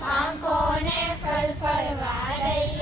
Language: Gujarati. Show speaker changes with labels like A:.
A: પાંકોને ફળફળવા દઈએ